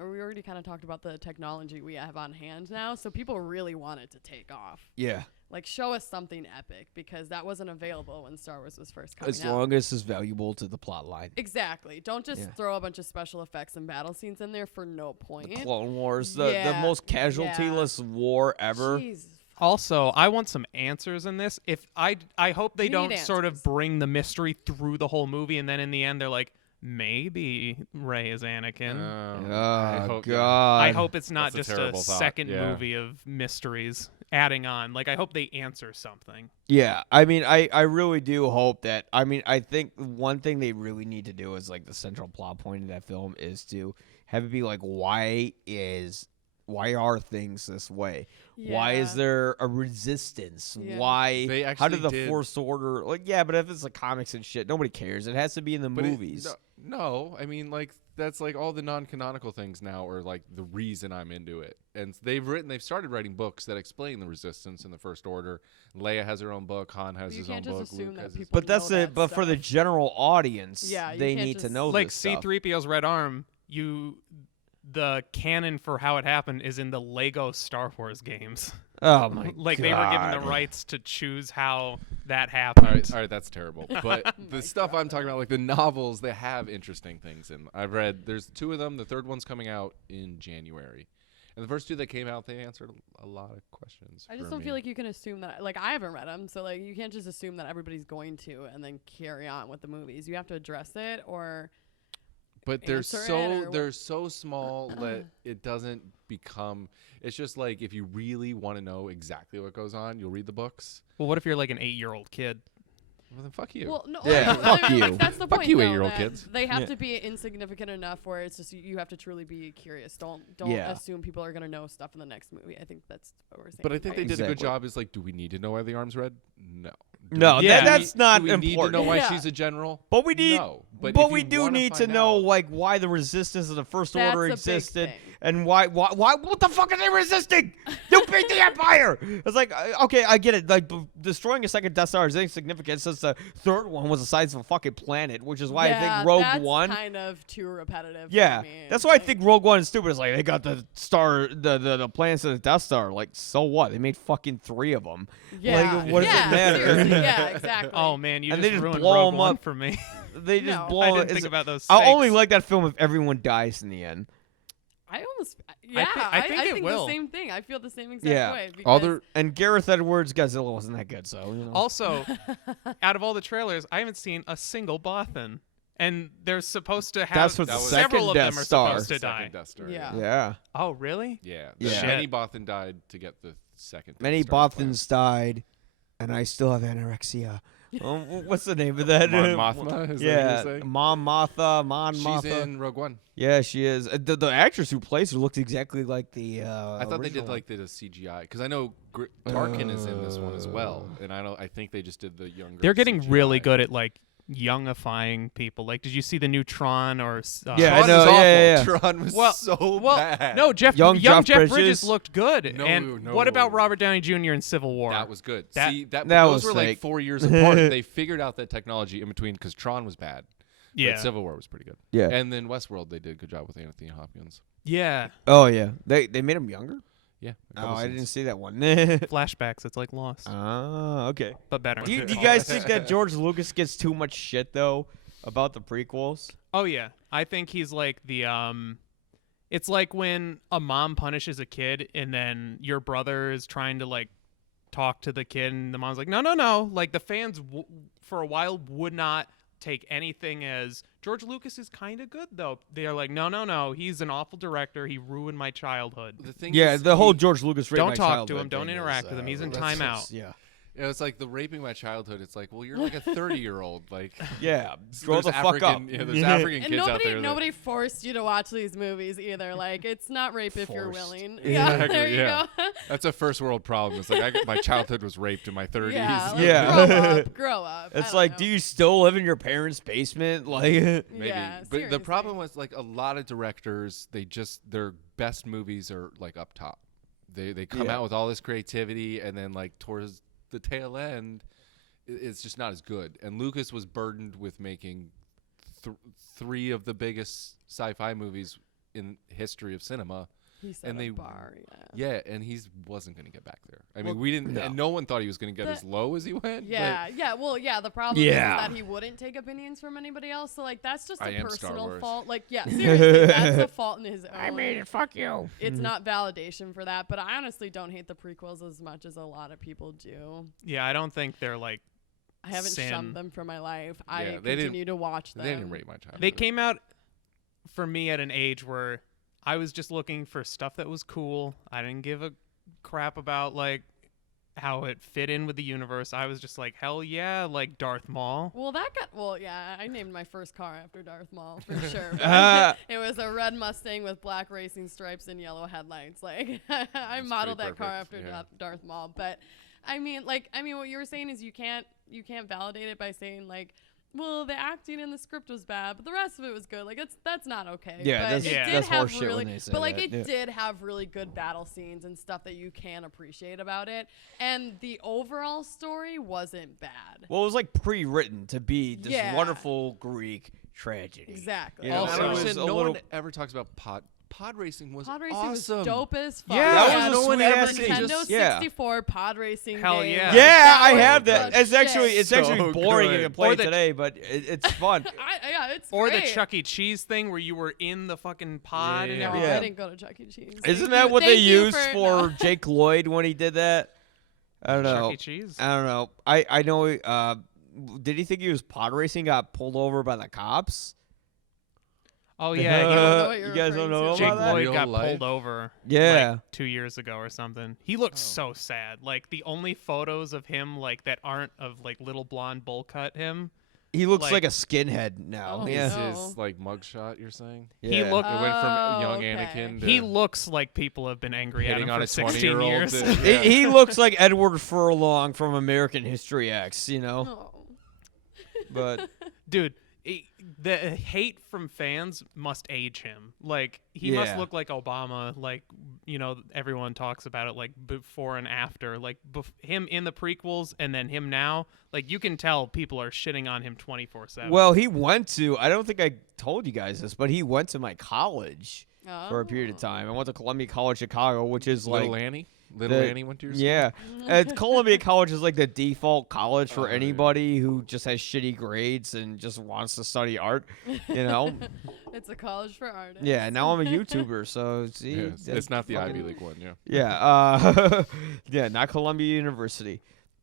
already kind of talked about the technology we have on hand now, so people really want it to take off. Yeah. Like, show us something epic, because that wasn't available when Star Wars was first coming As out. long as it's valuable to the plot line. Exactly. Don't just Yeah. throw a bunch of special effects and battle scenes in there for no point. The Clone Wars, the Yeah, most casualtyless war ever. Jesus. Also, I want some answers in this. If I hope they We don't need sort of answers. bring the mystery through the whole movie, and then in the end they're like, maybe Rey is Anakin. Oh, God. I hope it's not That's a just a terrible thought, second yeah. movie of mysteries adding on. Like, I hope they answer something. Yeah, I mean, I really do hope that. I mean, I think one thing they really need to do is like the central plot point of that film is to have it be like, why are things this way? Why is Yeah. there a resistance? Yeah. Why? They How actually did the did- Force Order? Like, yeah, but if it's like comics and shit, nobody cares. It has to be in the But movies. no, I mean, like that's like all the non-canonical things now are like the reason I'm into it. And they've started writing books that explain the Resistance and the First Order. Leia has her own book. Han has his own book. Luke has his. But that's it. But for the general audience, Yeah, you they can't need to just- know Like this stuff. C-3PO's red arm, the canon for how it happened is in the Lego Star Wars games. Oh my Like god! they were given the rights to choose how that happened. All right, that's terrible. But the stuff I'm talking about, like the novels, they have interesting things in them. I've read. There's 2 of them. The 3rd one's coming out in January, and the first 2 that came out, they answered a lot of questions. I just for don't me. feel like you can assume that. Like, I haven't read them, so like you can't just assume that everybody's going to and then carry on with the movies. You have to address it or. But answer it or they're so small that it doesn't become. It's just like if you really want to know exactly what goes on, you'll read the books. Well, what if you're like an 8-year-old kid? Well, then fuck you. Well, no, Yeah, like, fuck like, you. That's the Fuck point. you, though, 8-year-old that kids. They have Yeah. to be insignificant enough where it's just you have to truly be curious. Don't Yeah. assume people are gonna know stuff in the next movie. I think that's what we're saying. But I think they right? did a good Exactly. job. Is like, do we need to know why the arm's red? No. No, Yeah. that's not do we need to important. know why Yeah. she's a general? But we need, No. But, but if we you do wanna need to find know out- like why the Resistance of the First That's Order a big existed, thing. and why what the fuck are they resisting? You beat the Empire. It's like okay, I get it. Like destroying a second Death Star is insignificant since the 3rd one was the size of a fucking planet, which is why I Yeah, think Rogue that's One. kind of too repetitive. Yeah, for me. that's why I Like, think Rogue One is stupid. It's like they got the star, the plans to the Death Star. Like, so what? They made fucking 3 of them. Yeah. what does it yeah, matter? seriously, yeah, exactly. Oh man, you And just they just ruined blow Rogue 'em One up. for me. They just No. blow. I didn't it's- think about those. I'll only stakes. like that film if everyone dies in the end. I almost, yeah, I think it think will. the same thing. I feel the same exact Yeah. way. all because- the And Gareth Edwards' Godzilla wasn't that good, so you know. Also, out of all the trailers, I haven't seen a single Bothan, and they're supposed to have That's what the several second of Death them are Star. supposed to die. second Death Star. Yeah. Yeah, Oh really? Yeah. Yeah. Many Bothan died to get the second. Death many Star's Bothans died, and I still have anorexia. What's the name of that? Mon Mothma? Is that yeah, what you're saying? Mon Mothma. She's in Rogue One. Yeah, she is. The actress who plays her looks exactly like the. I thought they did like the CGI because I know Tarkin is in this one as well, and I think they just did the younger. They're getting CGI. really good at like youngifying people. Like, did you see the new Tron or? Yeah, I Tron know, was awful. yeah. Tron was Well- so Well, bad. no, Young young Jeff Jeff Bridges Bridges looked good. No, and no. what about Robert Downey Jr. in Civil War? That was good. That- See, that those was were like fake. 4 years apart. They figured out that technology in between because Tron was bad. yeah, But Civil War was pretty good. Yeah. And then Westworld, they did a good job with Anthony Hopkins. yeah. Oh yeah, they made him younger. Yeah. a Oh, couple I didn't scenes. see that one. Flashbacks. It's like Lost, Ah, okay. but better. Do you guys think that George Lucas gets too much shit though about the prequels? Oh yeah, I think he's like the It's like when a mom punishes a kid and then your brother is trying to like talk to the kid and the mom's like, no. Like the fans for a while would not take anything as George Lucas is kind of good though. They are like, no. He's an awful director. He ruined my childhood. The thing Yeah, is, the whole he- George Lucas. Don't My talk to Childhood him. Don't thing interact is, with him. He's in that's timeout. just- Yeah. it's like the raping my childhood. It's like, well, you're like a 30-year-old. Like, Yeah. so Grow there's the fuck up. African- Yeah, there's African And kids out there. nobody forced you to watch these movies either. Like, it's not rape if you're Forced. willing. Exactly, Yeah, there you yeah. go. That's a first world problem. It's like my childhood was raped in my 30s. Yeah, like, Yeah. grow up. It's like, do you still live in your parents' basement? Like, Maybe. Yeah, But the seriously. problem was like a lot of directors, their best movies are like up top. They come Yeah. out with all this creativity and then like towards the tail end, it's just not as good. And Lucas was burdened with making 3 of the biggest sci-fi movies in history of cinema. He set and a they- bar, Yeah, and he wasn't going to get back there. I mean, Well, we didn't. no. And no one thought he was going to get The- as low as he went. Yeah. Well, yeah. The problem Yeah. is that he wouldn't take opinions from anybody else. So like, that's just I a am Star personal Wars. fault. Like, yeah, seriously, that's a fault in his own. Fuck you. It's not validation for that. But I honestly don't hate the prequels as much as a lot of people do. Yeah, I don't think they're like. I haven't Sin. shunned them from my life. Yeah, I they didn't- continue to watch them. They didn't rate my childhood. They came out for me at an age where I was just looking for stuff that was cool. I didn't give a crap about like how it fit in with the universe. I was just like, hell yeah, like Darth Maul. Well, yeah, I named my first car after Darth Maul for sure. but Ah. it was a red Mustang with black racing stripes and yellow headlights. Like I modeled that pretty car perfect, after yeah. Darth Maul. But I mean, what you were saying is you can't validate it by saying like, well, the acting in the script was bad, but the rest of it was good. Like that's not okay. Yeah, but that's- it did that's have horseshit really, when they say but like that, it yeah. did have really good battle scenes and stuff that you can appreciate about it. And the overall story wasn't bad. Well, it was like pre-written to be this Yeah. wonderful Greek tragedy. Exactly. You know, Also, it was no a one little- ever talks about pod racing was Pod racing awesome. was dope as fuck. Yeah, that was no a one sweet ever ass can thing. Nintendo just- Yeah. 64 pod racing Hell game. yeah. Yeah, That I was have the that. It's actually shit. it's actually So boring good. to play Or the- today, but it's fun. Yeah, it's Or great. the Chuck E. Cheese thing where you were in the fucking pod and Yeah. No, everything. Yeah. I didn't go to Chuck E. Cheese. Isn't that what they Thank you used for Jake Lloyd when he did that? I don't know. Chuck E. Cheese. I don't know. I know. Did he think he was pod racing? Got pulled over by the cops? Oh don't know yeah, what you're you guys don't referring know to. Jake about that? Lloyd Real got life? pulled over. Yeah. like 2 years ago or something. He looks so sad. Like the only photos of him like that aren't of like little blonde bowl cut him. He looks like, like- a skinhead now. Oh, yeah. Is no. his like mugshot? You're saying He Yeah. looked- it went from Oh, young okay. Anakin to He looks like people have been angry at hitting him on for a 16 20-year-old. years. He looks like Edward Furlong from American History X, you know. Oh. But Dude, the hate from fans must age him. Like he must Yeah. look like Obama. Like everyone talks about it like before and after. Like him in the prequels and then him now. Like you can tell people are shitting on him 24/7. well, he went to. I don't think I told you guys this, but he went to my college for a period of Oh. time. I went to Columbia College Chicago, which is Little like Annie. Little the- Annie went to your school? yeah. And Columbia College is like the default college for Oh, yeah. anybody who just has shitty grades and just wants to study art. You know. It's a college for artists. Yeah. Now I'm a YouTuber, so see, Yeah, it's not the Ivy League one. Yeah. Yeah, yeah, not Columbia University,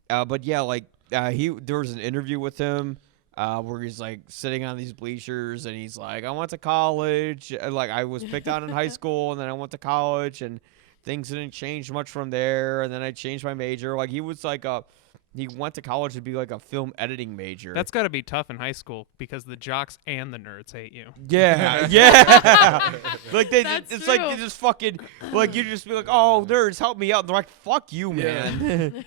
but yeah, like there was an interview with him where he's like sitting on these bleachers and he's like, I went to college, like I was picked on in high school, and then I went to college and things didn't change much from there, and then I changed my major. Like he was like he went to college to be like a film editing major. that's got to be tough in high school because the jocks and the nerds hate you. Yeah, yeah. Like That's it's like true. they just fucking like you just be like, oh, nerds, help me out. And they're like, fuck you, man.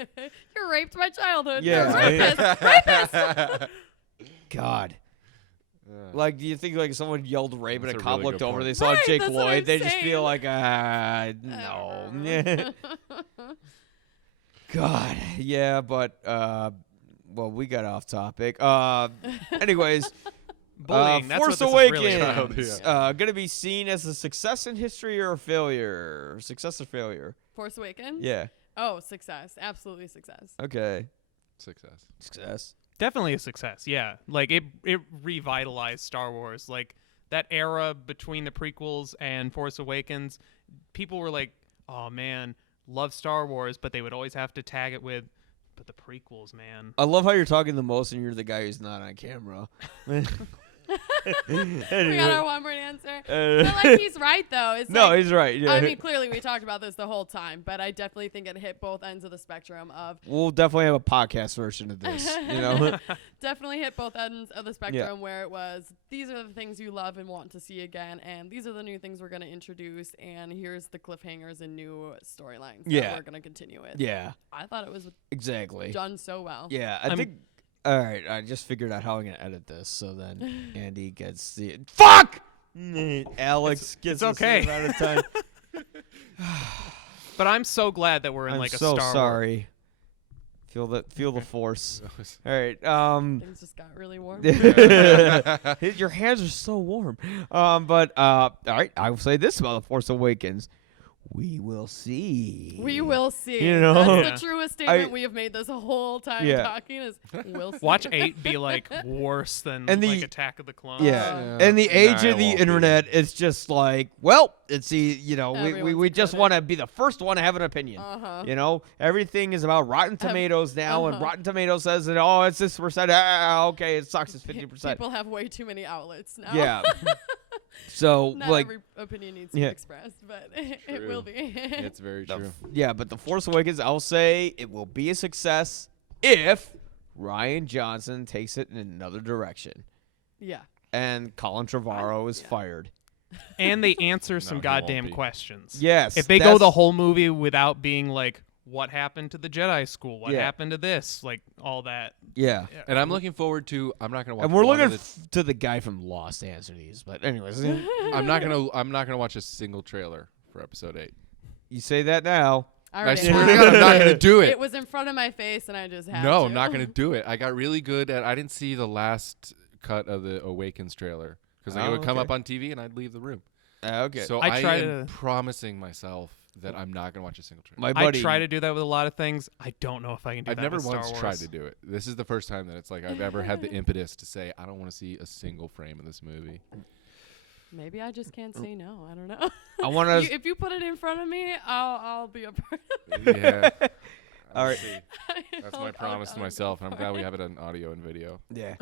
You raped my childhood. Yeah. You're a rapist. Rapist. God. Like, do you think like someone yelled rape and That's a a cop really looked good over, point. they saw Right, Jake that's what Lloyd, I'm they just saying. feel like, no. God, yeah, but well, we got off topic. Anyways, Bullying. That's Force what this is really about. Awakens, gonna be seen as a success in history or a failure? Success or failure? Force Awakens? Yeah. Oh, success. Absolutely success. Okay. Success. Success. Definitely a success, yeah. Like it revitalized Star Wars. Like that era between the prequels and Force Awakens, people were like, "Oh man, love Star Wars," but they would always have to tag it with, "But the prequels, man." I love how you're talking the most and you're the guy who's not on camera. We got our one word answer. Uh, But like he's right though. It's no, like, he's right. Yeah. I mean, clearly we talked about this the whole time, but I definitely think it hit both ends of the spectrum of we'll definitely have a podcast version of this. You know. definitely hit both ends of the spectrum where it was these are the things you love and want to see again, and these are the new things we're going to introduce, and here's the cliffhangers and new storylines that Yeah. we're going to continue with. Yeah. I thought it was Exactly. done so well. Yeah, I I'm- think. All right, I just figured out how I'm gonna edit this, so then Andy gets the fuck. Alex gets it's the same okay. amount of time. But I'm so glad that we're in I'm like a so Star Wars. sorry. Feel the force. All right. Things just got really warm. Your hands are so warm. But all right, I will say this about the Force Awakens: we will see. We will see. You know? That's the truest statement we have made this whole time Yeah. talking is we'll see. Watch 8 be like worse than And the- like Attack of the Clones. Yeah, Yeah. and the age Nah, of it the won't be. internet, it's just like, well, it's we Everyone's just critic. want to be the first one to have an opinion. Uh-huh. You know, everything is about Rotten Tomatoes now, and Rotten Tomatoes says that it's this percent. Okay, it sucks. It's 50%. People have way too many outlets now. Yeah. So Not like, every opinion needs to Yeah. be expressed, but it True. will be. It's very true. yeah, but the Force Awakens, I'll say it will be a success if Ryan Johnson takes it in another direction, Yeah. and Colin Trevorrow is fired. And they answer some he won't goddamn be. questions. Yes, If they go the that's- whole movie without being like, what happened to the Jedi School? What Yeah. happened to this? Like all that. Yeah. And I'm looking forward to. I'm not gonna watch. And we're one looking of the- to the guy from Lost to answer these. But anyways, I'm not gonna watch a single trailer for episode 8. you say that now. I I already swear to have. God, I'm not gonna do it. It was in front of my face, and I just had No, to. I'm not gonna do it. I got really good at. I didn't see the last cut of the Awakens trailer because it would come up on TV and I'd leave the room. Okay. So I I try am to- promising myself that I'm not gonna watch a single trailer. My I buddy. try to do that with a lot of things. I don't know if I can do I've that never with Star once Wars. tried to do it. This is the first time that it's like I've ever had the impetus to say I don't want to see a single frame of this movie. Maybe I just can't say no. I don't know. I want to. If you put it in front of me, I'll be a part of it. Yeah. All right. See. That's my promise to myself, and I'm glad we have it on audio and video. Yeah.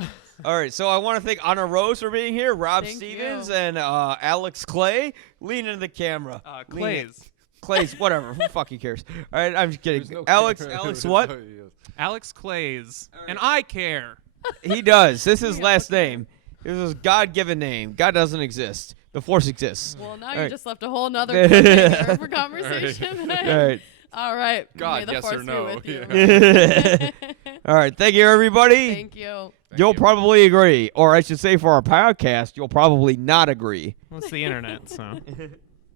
All right. So I want to thank Anna Rose for being here, Rob Thank Stevens, you. and Alex Clay. Lean into the camera. Lean in. Clays. Clay's, whatever. Who fucking cares? All right. I'm just kidding. There's no Alex, camera. Alex, what? Alex Clays. And I care. He does. This is his last name. This is his God-given name. God doesn't exist. The Force exists. Well, now All you right. just left a whole nother cliffhanger for conversation. All right. All right. God, May the yes force or no. Be with you. Yeah. All right. Thank you, everybody. Thank you. You'll probably agree, or I should say for our podcast, you'll probably not agree. Well, it's the internet, so.